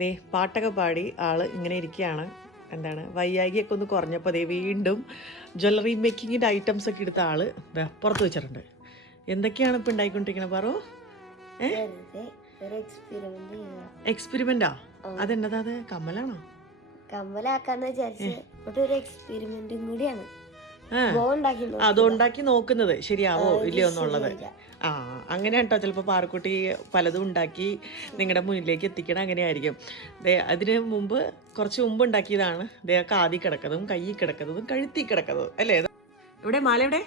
ദേ പാട്ടൊക്കെ പാടി ആൾ ഇങ്ങനെ ഇരിക്കുകയാണ്. എന്താണ് വയ്യാകിയൊക്കെ ഒന്ന് കുറഞ്ഞപ്പോൾ ദേ വീണ്ടും ജ്വല്ലറി മേക്കിങ്ങിന്റെ ഐറ്റംസ് ഒക്കെ എടുത്ത ആൾ ദേ പുറത്ത് വെച്ചിട്ടുണ്ട്. എന്തൊക്കെയാണ് ഇപ്പം ഉണ്ടായിക്കൊണ്ടിരിക്കണത് പറോ? ഒരു എക്സ്പെരിമെന്റ് അതെന്നതാ അത്? കമ്മലാണോ? കമ്മലാക്കാന്ന് വിചാരിച്ചു എക്സ്പെരിമെന്റും കൂടിയാണ്. ബോ ഉണ്ടാക്കി നോക്കുന്നത്. ശരിയാവോ? ഇല്ലയോ എന്നുള്ളത്. ആ അങ്ങനെ കേട്ടോ ചിലപ്പോൾ പാറക്കുട്ടി പലതും ഉണ്ടാക്കി നിങ്ങളുടെ മുന്നിലേക്ക് എത്തിക്കണം അങ്ങനെയായിരിക്കും. ദേ അതിന് മുമ്പ് കുറച്ച് മുമ്പ് ഉണ്ടാക്കിയതാണ്. ദേ കാതി കിടക്കുന്നതും കൈ കിടക്കുന്നതും കഴുത്തി കിടക്കുന്നതും അല്ലേ? ഇവിടെ മാല എവിടെ?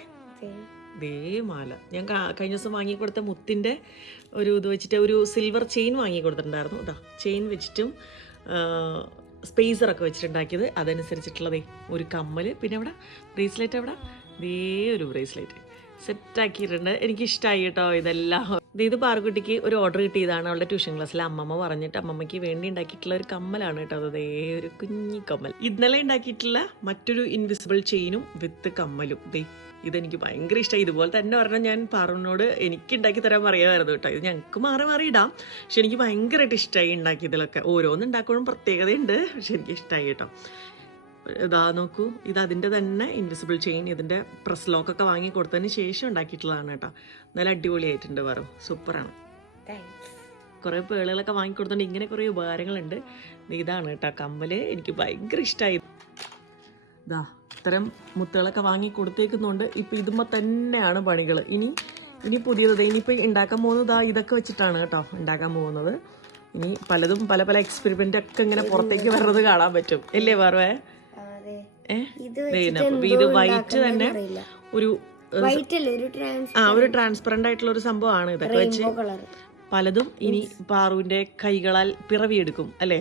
ദേ, മാല. ഞാൻ കഴിഞ്ഞ ദിവസം വാങ്ങിക്കൊടുത്ത മുത്തിന്റെ ഒരു ഇത് വെച്ചിട്ട് ഒരു സിൽവർ ചെയിൻ വാങ്ങി കൊടുത്തിട്ടുണ്ടായിരുന്നു. ഇതാ ചെയിൻ വെച്ചിട്ടും സ്പേസറൊക്കെ വെച്ചിട്ടുണ്ടാക്കിയത്. അതനുസരിച്ചിട്ടുള്ളതേ ഒരു കമ്മൽ പിന്നെ അവിടെ ബ്രേസ്ലെറ്റ് അവിടെ ഇതേ ഒരു ബ്രേസ്ലെറ്റ്. സെറ്റാക്കിയിട്ടുണ്ട്. എനിക്കിഷ്ടമായി കേട്ടോ ഇതെല്ലാം. ഇത് പാറക്കുട്ടിക്ക് ഒരു ഓർഡർ കിട്ടിയതാണ് അവളുടെ ട്യൂഷൻ ക്ലാസ്സിൽ. അമ്മമ്മ പറഞ്ഞിട്ട് അമ്മമ്മയ്ക്ക് വേണ്ടി ഉണ്ടാക്കിയിട്ടുള്ള ഒരു കമ്മലാണ് കേട്ടോ അത്. ഒരു കുഞ്ഞി കമ്മൽ. ഇന്നലെ ഉണ്ടാക്കിയിട്ടുള്ള മറ്റൊരു ഇൻവിസിബിൾ ചെയിനും വിത്ത് കമ്മലും. ദേ ഇതെനിക്ക് ഭയങ്കര ഇഷ്ടമായി ഇതുപോലെ തന്നെ പറഞ്ഞാൽ ഞാൻ പാറുവിനോട് എനിക്ക് ഉണ്ടാക്കി തരാൻ പറയാമായിരുന്നു കേട്ടോ. ഇത് ഞങ്ങൾക്ക് മാറി മാറി ഇടാം. പക്ഷെ എനിക്ക് ഭയങ്കരമായിട്ട് ഇഷ്ടമായി ഉണ്ടാക്കിയതിലൊക്കെ ഓരോന്ന് ഉണ്ടാക്കുമ്പോഴും പ്രത്യേകതയുണ്ട്. പക്ഷെ എനിക്ക് ഇഷ്ടമായി കേട്ടോ. ഇതാ നോക്കൂ. ഇത് അതിന്റെ തന്നെ ഇൻവിസിബിൾ ചെയിൻ ഇതിന്റെ പ്രസ് ലോക്കൊക്കെ വാങ്ങി കൊടുത്തതിന് ശേഷം ഉണ്ടാക്കിയിട്ടുള്ളതാണ് കേട്ടോ. നല്ല അടിപൊളിയായിട്ടുണ്ട് വേറെ സൂപ്പറാണ്. കുറേ പേളുകളൊക്കെ വാങ്ങിക്കൊടുത്തോണ്ട് ഇങ്ങനെ കുറേ ഉപകാരങ്ങളുണ്ട്. ഇതാണ് കേട്ടോ കമ്മൽ. എനിക്ക് ഭയങ്കര ഇഷ്ടമായി ഇതാ ഇത്തരം മുത്തുകളൊക്കെ വാങ്ങി കൊടുത്തേക്കുന്നുണ്ട് ഇപ്പം ഇതുമ്പോൾ തന്നെയാണ് പണികൾ ഇനി ഇനി പുതിയത് ഇനിയിപ്പോൾ ഉണ്ടാക്കാൻ പോകുന്നത് ആ ഇതൊക്കെ വെച്ചിട്ടാണ് കേട്ടോ ഉണ്ടാക്കാൻ പോകുന്നത്. ഇനി പലതും പല പല എക്സ്പെരിമെന്റ് ഒക്കെ ഇങ്ങനെ പുറത്തേക്ക് വരുന്നത് കാണാൻ പറ്റും. അല്ലേ വേറെ ഇത് വൈറ്റ് തന്നെ ഒരു ആ ഒരു ട്രാൻസ്പെറന്റ് ആയിട്ടുള്ള ഒരു സംഭവമാണ് ഇതൊക്കെ വെച്ച് പലതും ഇനി പാറുവിന്റെ കൈകളാൽ പിറവിയെടുക്കും അല്ലേ?